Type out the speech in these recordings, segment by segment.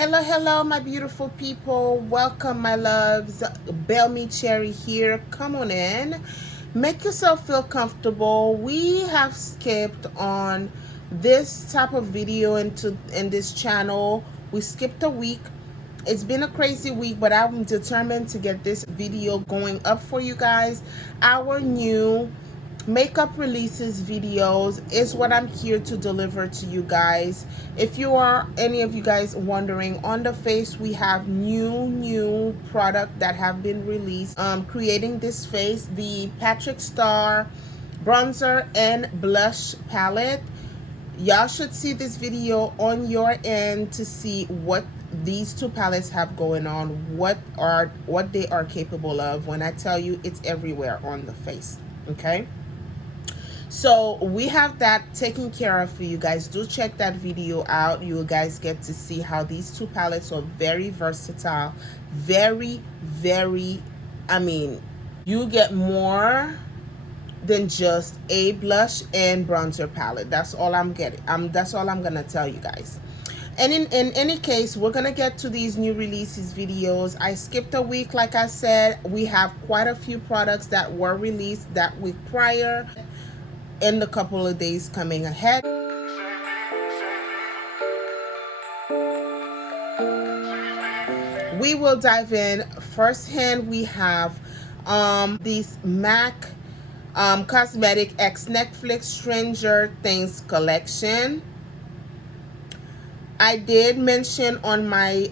Hello, hello, my beautiful people. Welcome, my loves. Bell Me Cherry here. Come on in. Make yourself feel comfortable. We have skipped on this type of video in this channel. We skipped a week. It's been a crazy week, but I'm determined to get this video going up for you guys. Our new makeup releases videos is what I'm here to deliver to you guys. If you are any of you guys wondering, on the face we have new product that have been released, creating this face, the Patrick Star bronzer and blush palette. Y'all should see this video on your end to see what these two palettes have going on, what they are capable of. When I tell you, it's everywhere on the face. Okay, so we have that taken care of for you guys. Do check that video out. You guys get to see how these two palettes are very versatile, very I mean, you get more than just a blush and bronzer palette. That's all I'm getting. That's all I'm gonna tell you guys. And in any case, we're gonna get to these new releases videos. I skipped a week, like I said. We have quite a few products that were released that week prior in the couple of days coming ahead. We will dive in. Firsthand, we have these MAC Cosmetic X Netflix Stranger Things collection. I did mention on my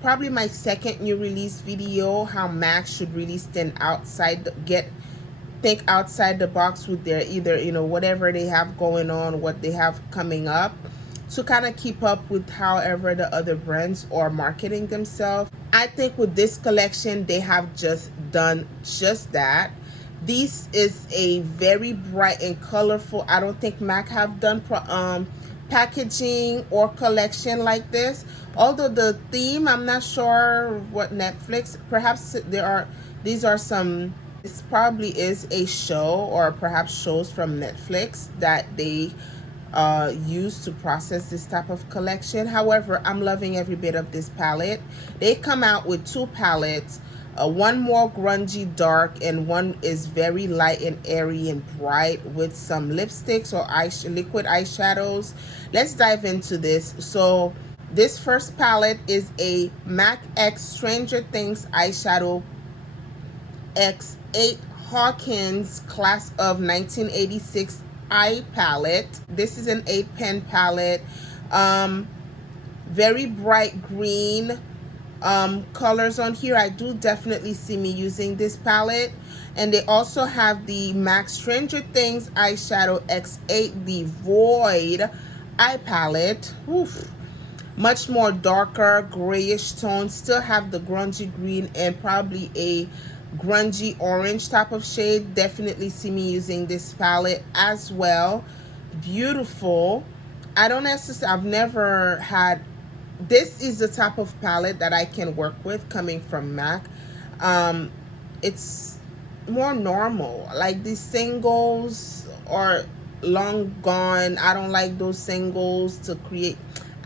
probably my second new release video how MAC should really stand outside, think outside the box with their either, you know, whatever they have going on, what they have coming up, to kind of keep up with however the other brands are marketing themselves. I think with this collection they have just done just that. This is a very bright and colorful. I don't think MAC have done packaging or collection like this. Although the theme, I'm not sure what Netflix, perhaps these are some, this probably is a show or perhaps shows from Netflix that they use to process this type of collection. However, I'm loving every bit of this palette. They come out with two palettes. One more grungy dark and one is very light and airy and bright with some lipsticks or liquid eyeshadows. Let's dive into this. So this first palette is a MAC X Stranger Things eyeshadow X8 Hawkins class of 1986 eye palette. This is an 8-pen palette. Very bright green colors on here. I do definitely see me using this palette. And they also have the MAC Stranger Things eyeshadow X8, the Void eye palette. Oof. Much more darker grayish tone. Still have the grungy green and probably a grungy orange type of shade. Definitely see me using this palette as well. Beautiful. I don't necessarily, I've never had, this is the type of palette that I can work with coming from MAC. It's more normal. Like these singles are long gone. I don't like those singles to create.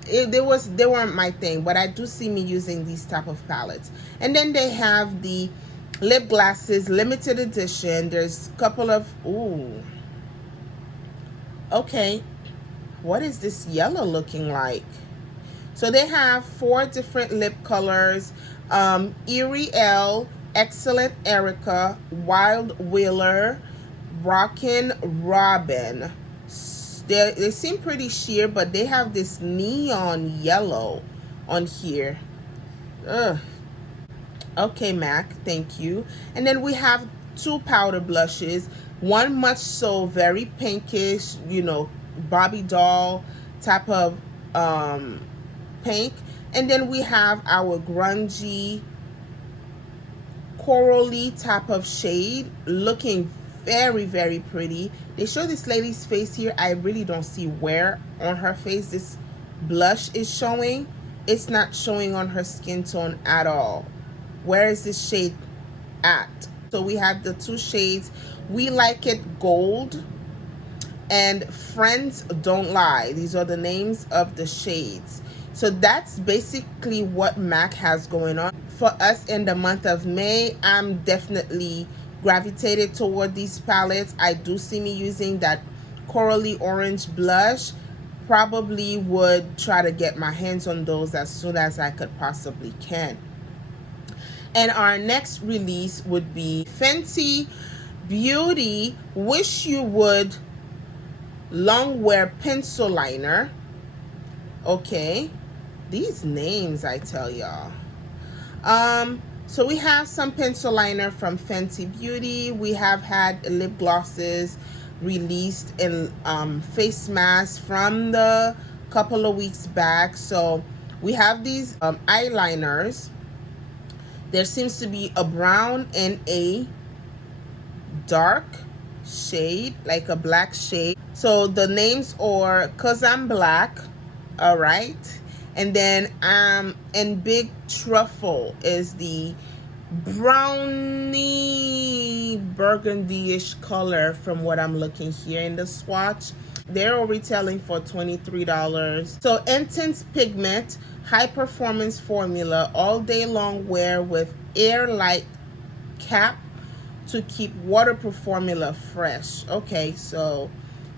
They weren't my thing, but I do see me using these type of palettes. And then they have the lip glasses limited edition. There's a couple of, ooh, okay, what is this yellow looking like? So they have 4 different lip colors: Eerie L, Excellent Erica, Wild Wheeler, Rockin' Robin. They seem pretty sheer, but they have this neon yellow on here. Ugh. Okay, MAC, thank you. And then we have 2 powder blushes. One much so very pinkish, you know, Barbie doll type of pink. And then we have our grungy corally type of shade, looking very pretty. They show this lady's face here. I really don't see where on her face this blush is showing. It's not showing on her skin tone at all. Where is this shade at? So we have the 2 shades. We Like It Gold and Friends Don't Lie. These are the names of the shades. So that's basically what MAC has going on for us in the month of May. I'm definitely gravitated toward these palettes. I do see me using that corally orange blush. Probably would try to get my hands on those as soon as I could possibly can. And our next release would be Fenty Beauty Wish You Would Long Wear Pencil Liner. Okay, these names, I tell y'all. So we have some pencil liner from Fenty Beauty. We have had lip glosses released in face masks from the couple of weeks back. So we have these eyeliners. There seems to be a brown and a dark shade, like a black shade. So the names are Cause I'm Black, all right. And then and Big Truffle is the browny burgundy-ish color from what I'm looking here in the swatch. They're all retailing for $23. So Intense Pigment High Performance Formula All Day Long Wear with Air Light Cap to keep waterproof formula fresh. Okay, so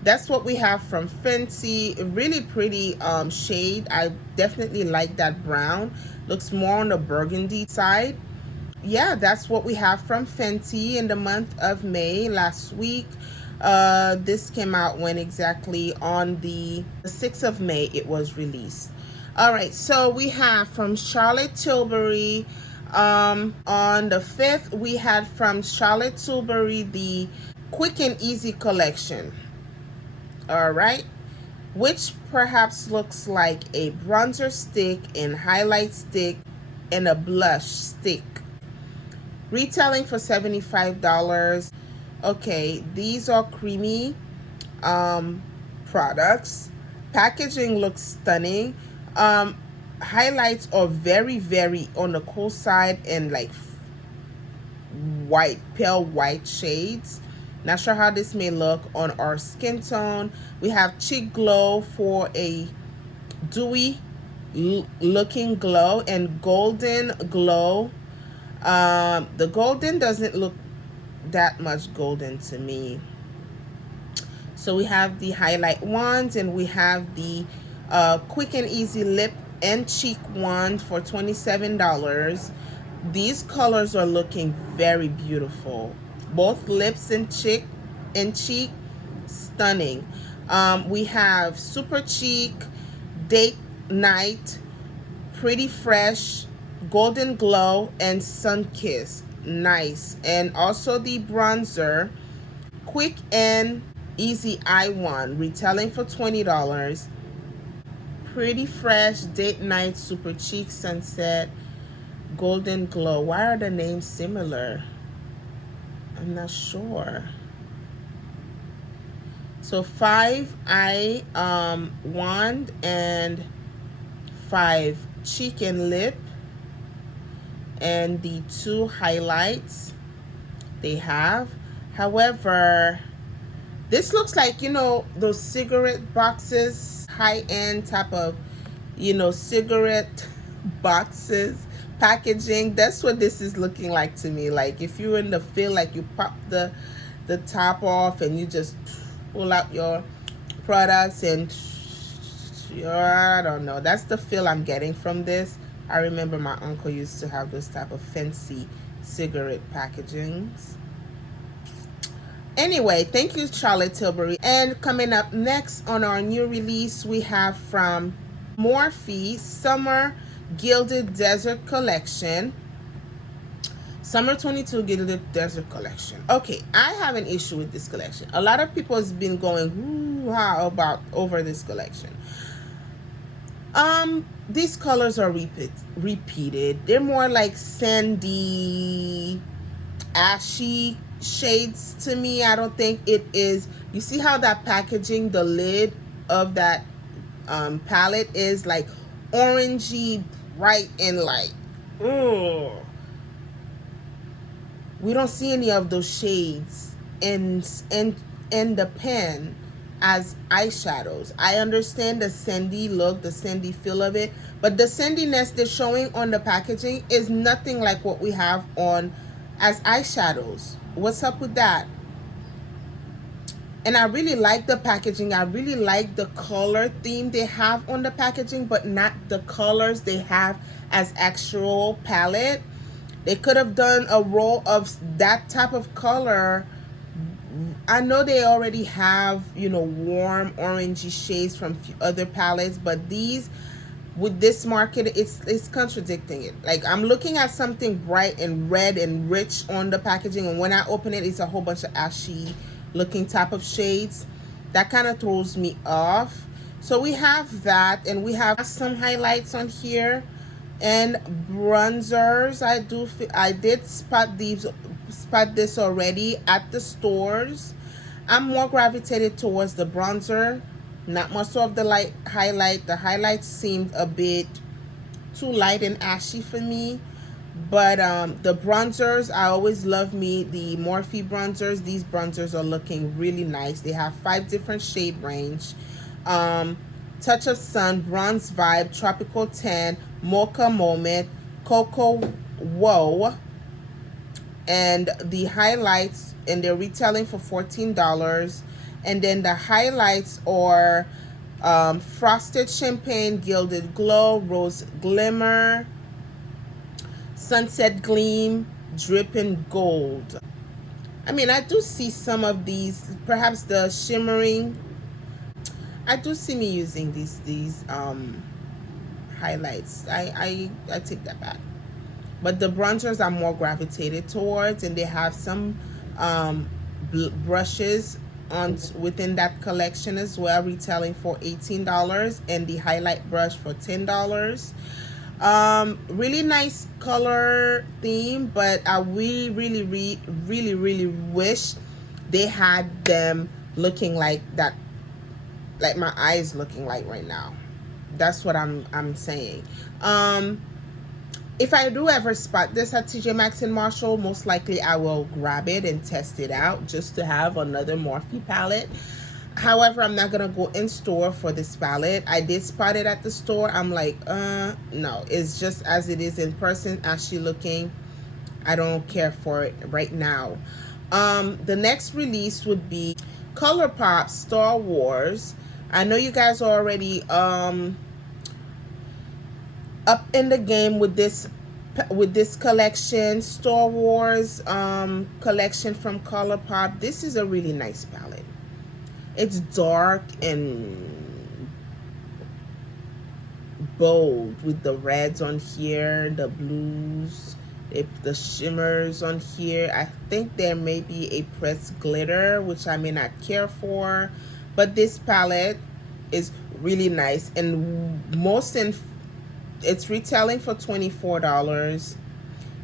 that's what we have from Fenty. Really pretty shade. I definitely like that brown. Looks more on the burgundy side. Yeah, that's what we have from Fenty in the month of May last week. This came out when exactly? On the 6th of May it was released. All right, so we have from Charlotte Tilbury. On the 5th, we had from Charlotte Tilbury the Quick and Easy collection. All right, which perhaps looks like a bronzer stick and highlight stick and a blush stick. Retailing for $75. Okay, these are creamy products. Packaging looks stunning. Highlights are very, very on the cool side and like white, pale white shades. Not sure how this may look on our skin tone. We have Cheek Glow for a dewy looking glow and Golden Glow. The golden doesn't look that much golden to me. So we have the highlight ones and we have the Quick and Easy lip and cheek one for $27. These colors are looking very beautiful. Both lips and cheek, stunning. We have Super Cheek, Date Night, Pretty Fresh, Golden Glow, and Sun Kiss. Nice. And also the bronzer, Quick and Easy Eye One, retailing for $20. Pretty Fresh, Date Night, Super Cheek, Sunset, Golden Glow. Why are the names similar? I'm not sure. So 5 eye wand and 5 cheek and lip, and the 2 highlights they have. However, this looks like, you know, those cigarette boxes, high-end type of, you know, cigarette boxes packaging. That's what this is looking like to me. Like if you're in the feel, like you pop the top off and you just pull out your products and I don't know, that's the feel I'm getting from this. I remember my uncle used to have this type of fancy cigarette packagings. Anyway, thank you, Charlotte Tilbury. And coming up next on our new release, we have from Morphe Summer Gilded Desert Collection. Summer 22 Gilded Desert Collection. Okay, I have an issue with this collection. A lot of people has been going hoo-ha about over this collection. These colors are repeated. They're more like sandy, ashy shades to me. I don't think it is. You see how that packaging, the lid of that palette is like orangey, bright and light. Ugh. We don't see any of those shades in the pen. as eyeshadows. I understand the sandy look, the sandy feel of it, but the sandiness they're showing on the packaging is nothing like what we have on as eyeshadows. What's up with that? And I really like the packaging. I really like the color theme they have on the packaging, but not the colors they have as actual palette. They could have done a roll of that type of color. I know they already have, you know, warm orangey shades from other palettes, but these, with this market, it's contradicting it. Like, I'm looking at something bright and red and rich on the packaging, and when I open it, it's a whole bunch of ashy looking type of shades. That kind of throws me off. So we have that, and we have some highlights on here and bronzers. I did spot this already at the stores. I'm more gravitated towards the bronzer, not much of the light highlight. The highlights seemed a bit too light and ashy for me. But the bronzers, I always love me the Morphe bronzers. These bronzers are looking really nice. They have 5 different shade range. Touch of Sun, Bronze Vibe, Tropical Tan, Mocha Moment, Cocoa Whoa, and the highlights, and they're retailing for $14. And then the highlights are Frosted Champagne, Gilded Glow, Rose Glimmer, Sunset Gleam, Dripping Gold. I mean, I do see some of these, perhaps the shimmering. I do see me using these highlights. I take that back. But the bronzers are more gravitated towards, and they have some brushes on within that collection as well, retailing for $18, and the highlight brush for $10. Really nice color theme, but I really wish they had them looking like that, like my eyes looking like right now. That's what I'm saying. If I do ever spot this at TJ Maxx and Marshall, most likely I will grab it and test it out just to have another Morphe palette. However, I'm not gonna go in store for this palette. I did spot it at the store. I'm like, no, it's just as it is in person, ashy looking. I don't care for it right now. The next release would be Colourpop Star Wars. I know you guys are already up in the game with this collection, Star Wars collection from Colourpop. This is a really nice palette. It's dark and bold with the reds on here, the blues, the shimmers on here. I think there may be a pressed glitter, which I may not care for, but this palette is really nice, and it's retailing for $24.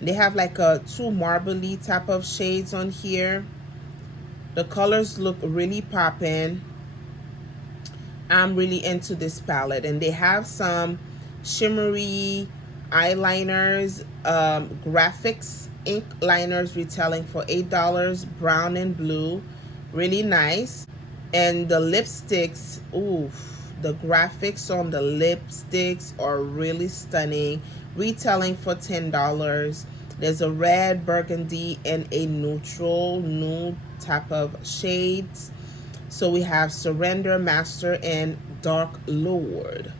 They have like a 2 marbly type of shades on here. The colors look really poppin'. I'm really into this palette, and they have some shimmery eyeliners, graphics ink liners retailing for $8, brown and blue, really nice. And the lipsticks, ooh, the graphics on the lipsticks are really stunning, retailing for $10. There's a red, burgundy, and a neutral nude type of shades. So we have Surrender, Master, and Dark Lord.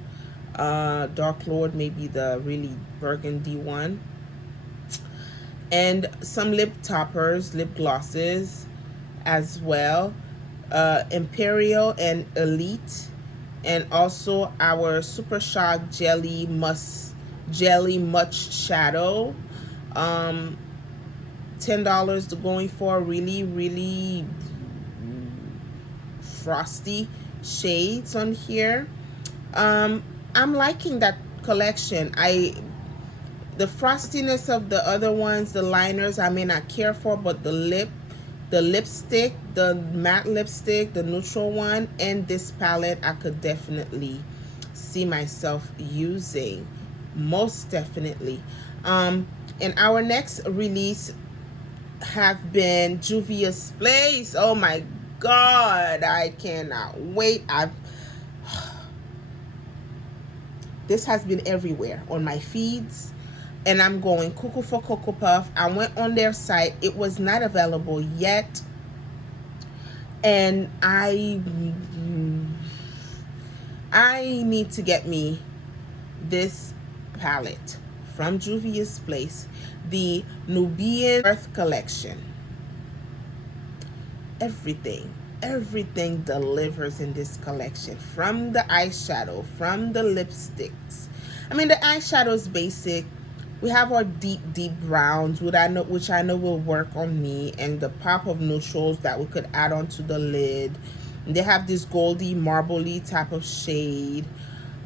Dark Lord may be the really burgundy one. And some lip toppers, lip glosses as well. Imperial and Elite. And also our Super Shock Jelly Much Shadow. $10 going for really frosty shades on here. I'm liking that collection. The frostiness of the other ones, the liners, I may not care for, but the lipstick, the matte lipstick, the neutral one, and this palette I could definitely see myself using, most definitely. And our next release have been Juvia's Place. Oh my God, I cannot wait. This has been everywhere on my feeds, and I'm going cuckoo for Cocoa Puff. I went on their site. It was not available yet, and I need to get me this palette from Juvia's Place, the Nubian Earth collection. Everything delivers in this collection, from the eyeshadow, from the lipsticks. I mean, the eyeshadow is basic. We have our deep browns, which I know will work on me, and the pop of neutrals that we could add onto the lid. And they have this goldy marbly type of shade.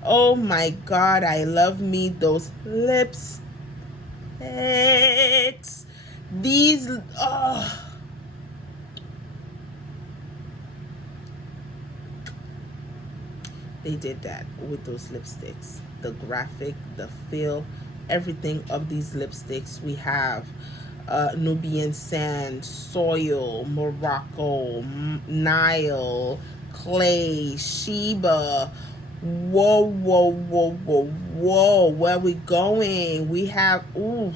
Oh my God, I love me those lipsticks. These, oh, they did that with those lipsticks. The graphic, the feel, everything of these lipsticks. We have Nubian Sand, Soil, Morocco, Nile, Clay, Sheba. Whoa, where we going? We have, ooh,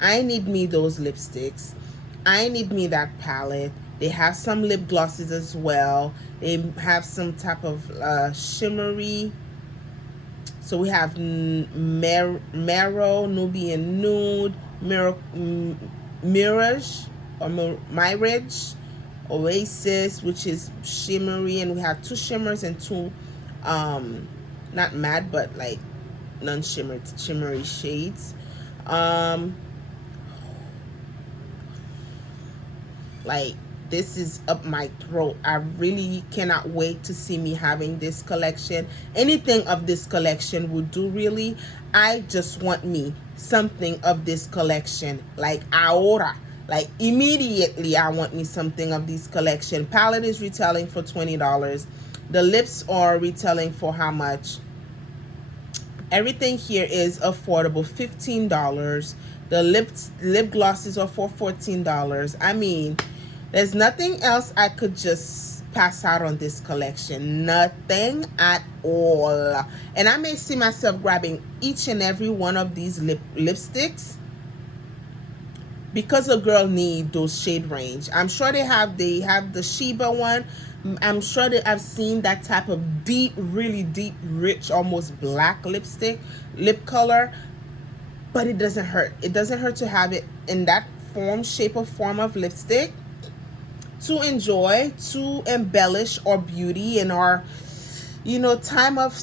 I need me those lipsticks. I need me that palette. They have some lip glosses as well. They have some type of shimmery. So we have Marrow, Nubian Nude, Mirage, or Mirage, Oasis, which is shimmery. And we have two shimmers and two, not matte, but like shimmery shades. Like, this is up my throat. I really cannot wait to see me having this collection. Anything of this collection would do, really. I just want me something of this collection, like ahora, like immediately. I want me something of this collection. Palette is retailing for $20. The lips are retailing for how much? Everything here is affordable, $15. The lip glosses are for $14. I mean, there's nothing else I could just pass out on this collection. Nothing at all. And I may see myself grabbing each and every one of these lipsticks, because a girl need those shade range. I'm sure they have the Sheba one. I'm sure that I've seen that type of deep, really deep, rich, almost black lip color. But it doesn't hurt. It doesn't hurt to have it in that shape or form of lipstick, to enjoy, to embellish our beauty and our, time of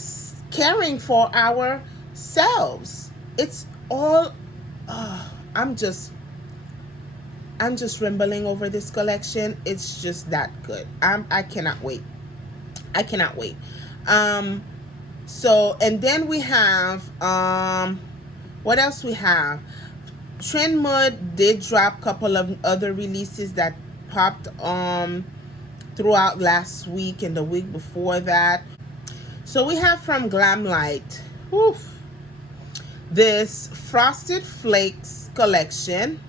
caring for ourselves. It's all, I'm just rambling over this collection. It's just that good. I cannot wait. I cannot wait. So, and then we have, what else we have? Trend Mud did drop a couple of other releases that popped throughout last week and the week before that. So we have from Glamlight, this Frosted Flakes collection.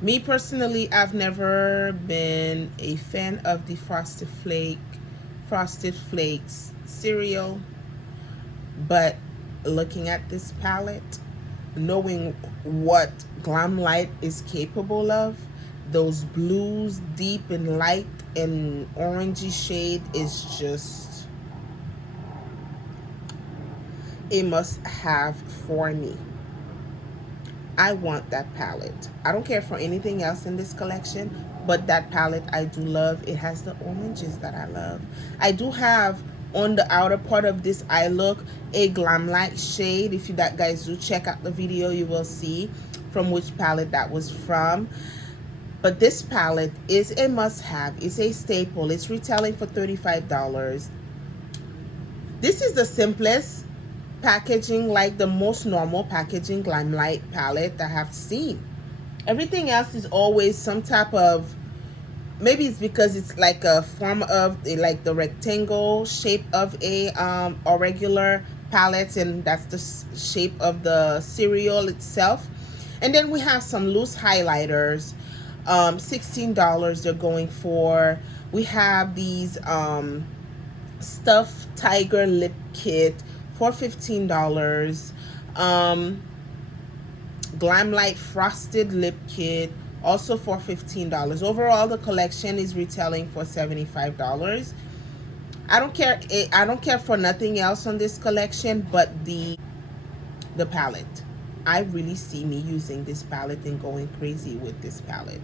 Me personally, I've never been a fan of the Frosted Flakes cereal, but looking at this palette, knowing what Glamlight is capable of, those blues, deep and light and orangey shade, is just a must-have for me. I want that palette. I don't care for anything else in this collection, but that palette I do love. It has the oranges that I love. I do have on the outer part of this eye look a Glamlight shade. If you guys do check out the video, you will see from which palette that was from. But this palette is a must-have. It's a staple. It's retailing for $35. This is the simplest packaging, like the most normal packaging Glamlight palette I have seen. Everything else is always some type of, maybe it's because it's like a form of like the rectangle shape of a regular palette, and that's the shape of the cereal itself. And then we have some loose highlighters, $16 they're going for. We have these stuffed tiger lip kit for $15. Glamlight frosted lip kit also for $15. Overall, the collection is retailing for $75. I don't care. I don't care for nothing else on this collection but the palette. I really see me using this palette and going crazy with this palette.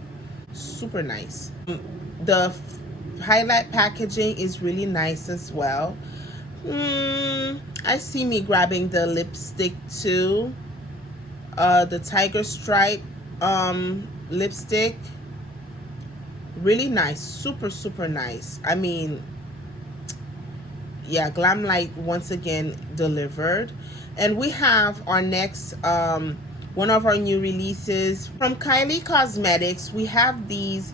Super nice. The highlight packaging is really nice as well. I see me grabbing the lipstick too. The tiger stripe lipstick. Really nice. Super nice. I mean, yeah, Glamlight once again delivered. And we have our next one of our new releases from Kylie Cosmetics. We have these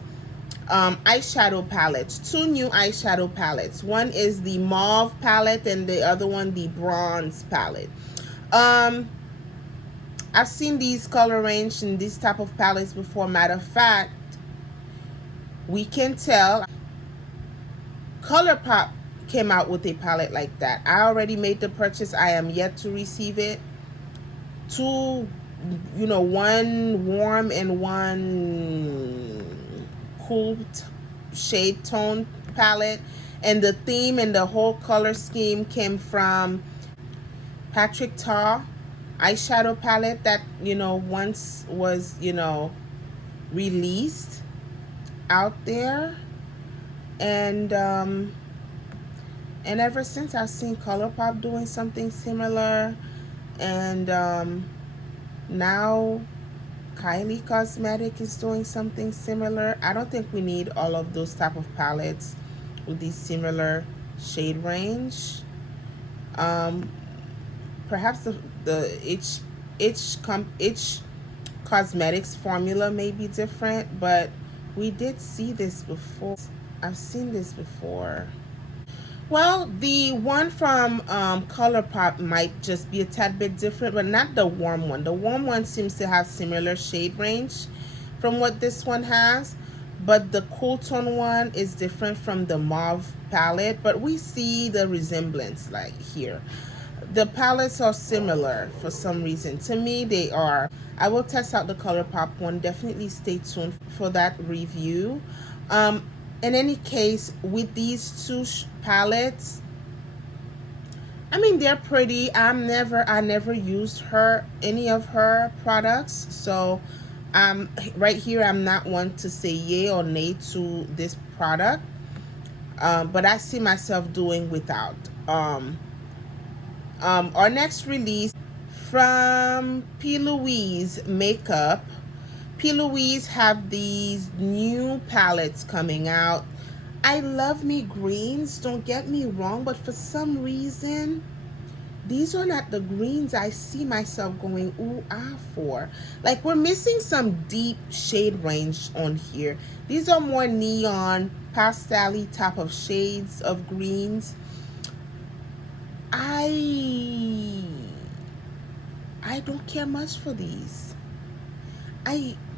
eyeshadow palettes, two new eyeshadow palettes. One is the mauve palette and the other one the bronze palette. I've seen these color range and these type of palettes before. Matter of fact, we can tell Colourpop came out with a palette like that. I already made the purchase. I am yet to receive it. Two, you know, one warm and one cool shade tone palette, and the theme and the whole color scheme came from Patrick Ta eyeshadow palette that, you know, once was, you know, released out there. And ever since I've seen Colourpop doing something similar, and now Kylie Cosmetic is doing something similar. I don't think we need all of those type of palettes with these similar shade range. Perhaps each cosmetics formula may be different, but we did see this before. I've seen this before. Well, the one from Colourpop might just be a tad bit different, but not the warm one. The warm one seems to have similar shade range from what this one has, but the cool tone one is different from the mauve palette, but we see the resemblance like here. The palettes are similar for some reason. To me, they are. I will test out the Colourpop one. Definitely stay tuned for that review. In any case, with these two palettes, I mean, they're pretty. I never used any of her products, so right here I'm not one to say yay or nay to this product, but I see myself doing without. Our next release from Louise Makeup. Louise have these new palettes coming out. I love me greens, don't get me wrong, but for some reason these are not the greens I see myself going ooh ah for. Like, we're missing some deep shade range on here. These are more neon pastel-y type of shades of greens. I don't care much for these.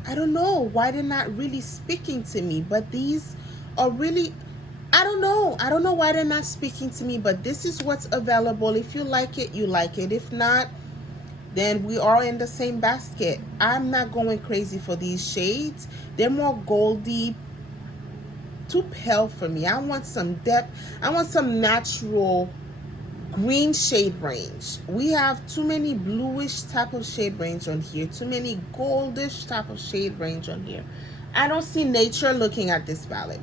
I don't know why they're not really speaking to me, but these are really, I don't know why they're not speaking to me, but this is what's available. If you like it, you like it. If not, then we are in the same basket. I'm not going crazy for these shades. They're more goldy, too pale for me. I want some depth. I want some natural green shade range. We have too many bluish type of shade range on here, too many goldish type of shade range on here. I don't see nature looking at this palette.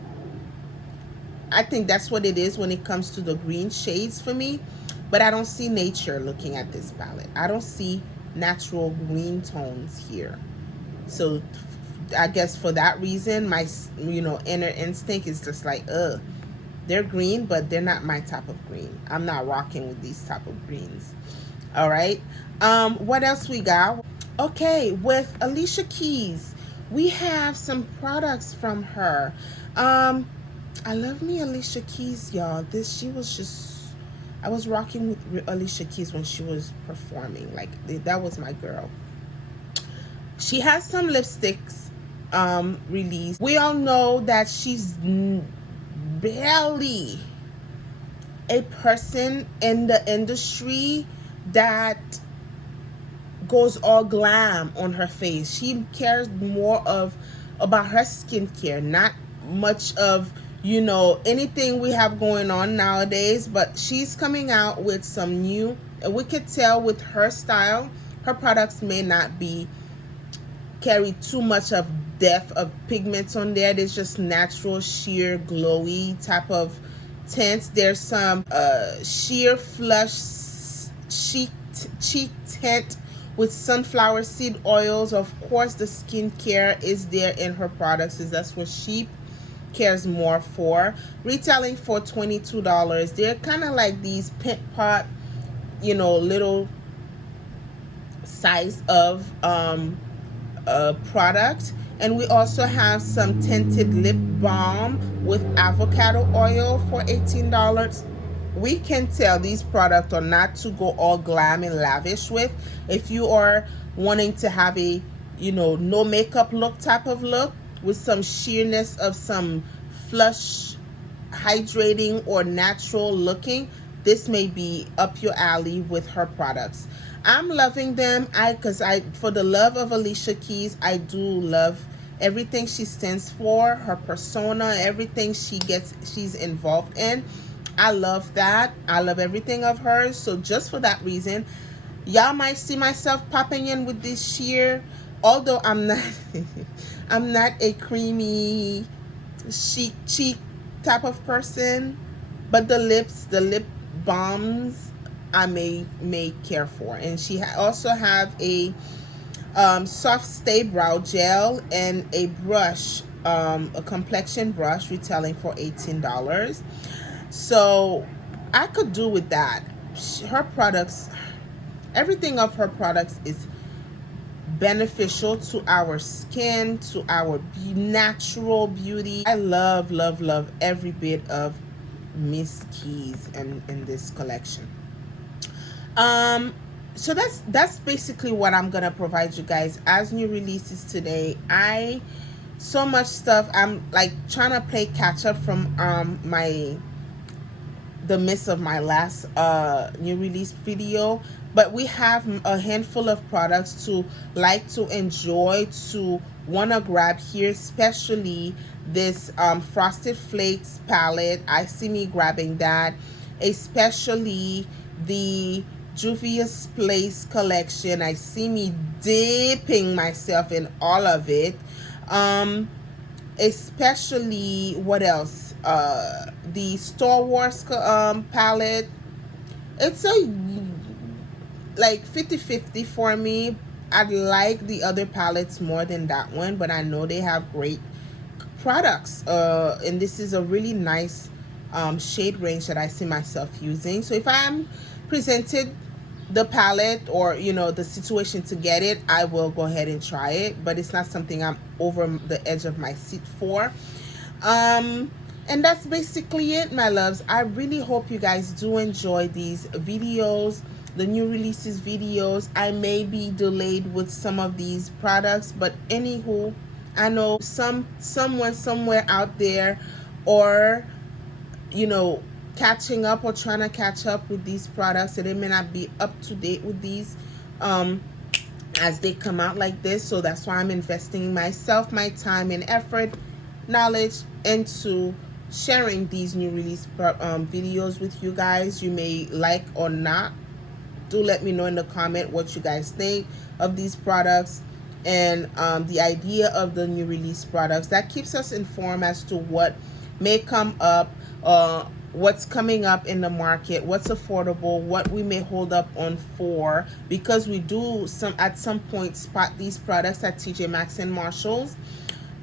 I think that's what it is when it comes to the green shades for me, but I don't see nature looking at this palette. I don't see natural green tones here. So I guess for that reason, my, you know, inner instinct is just like, they're green, but they're not my type of green. I'm not rocking with these type of greens. All right. What else we got? Okay, with Alicia Keys, we have some products from her. I love me Alicia Keys, y'all. She was just, I was rocking with Alicia Keys when she was performing. Like, that was my girl. She has some lipsticks released. We all know that she's barely a person in the industry that goes all glam on her face. She cares more of about her skincare, not much of, you know, anything we have going on nowadays. But she's coming out with some new, and we could tell with her style, her products may not be carry too much of depth of pigments on there. There's just natural, sheer, glowy type of tints. There's some sheer flush cheek tint with sunflower seed oils. Of course, the skincare is there in her products, is that's what she cares more for. Retailing for $22. They're kind of like these pint pot, you know, little size of product. And we also have some tinted lip balm with avocado oil for $18. We can tell these products are not to go all glam and lavish with. If you are wanting to have a, you know, no makeup look type of look with some sheerness of some flush, hydrating or natural looking, this may be up your alley with her products. I'm loving them. Because for the love of Alicia Keys, I do love everything she stands for, her persona, everything she's involved in. I love that. I love everything of hers. So just for that reason, y'all might see myself popping in with this sheer, although I'm not I'm not a creamy chic cheek type of person, but the lip balms I may care for. And she also have a soft stay brow gel and a brush, a complexion brush, retailing for $18. So I could do with that. Her products, everything of her products is beneficial to our skin, to our natural beauty. I love every bit of Miss Keys in this collection. So that's basically what I'm gonna provide you guys as new releases today. So much stuff. I'm like trying to play catch up from the miss of my last new release video, but we have a handful of products to like, to enjoy, to want to grab here, especially this Frosted Flakes palette. I see me grabbing that, especially the Juvia's Place collection. I see me dipping myself in all of it. Especially, what else? The Star Wars palette. It's a like 50-50 for me. I like the other palettes more than that one, but I know they have great products. And this is a really nice shade range that I see myself using. So if I'm presented the palette, or you know, the situation to get it, I will go ahead and try it, but it's not something I'm over the edge of my seat for. And that's basically it, my loves. I really hope you guys do enjoy these videos, the new releases videos. I may be delayed with some of these products, but anywho, I know someone somewhere out there, or you know, catching up or trying to catch up with these products, and they may not be up to date with these as they come out like this. So that's why I'm investing myself, my time and effort, knowledge into sharing these new release videos with you guys. You may like or not. Do let me know in the comment what you guys think of these products and the idea of the new release products. That keeps us informed as to what may come up, what's coming up in the market, what's affordable, what we may hold up on for, because we do at some point spot these products at TJ Maxx and Marshalls,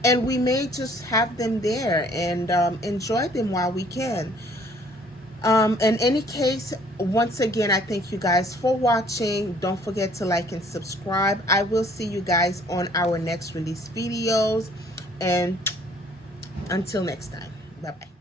and we may just have them there and enjoy them while we can. In any case, once again, I thank you guys for watching. Don't forget to like and subscribe. I will see you guys on our next release videos, and until next time, bye bye.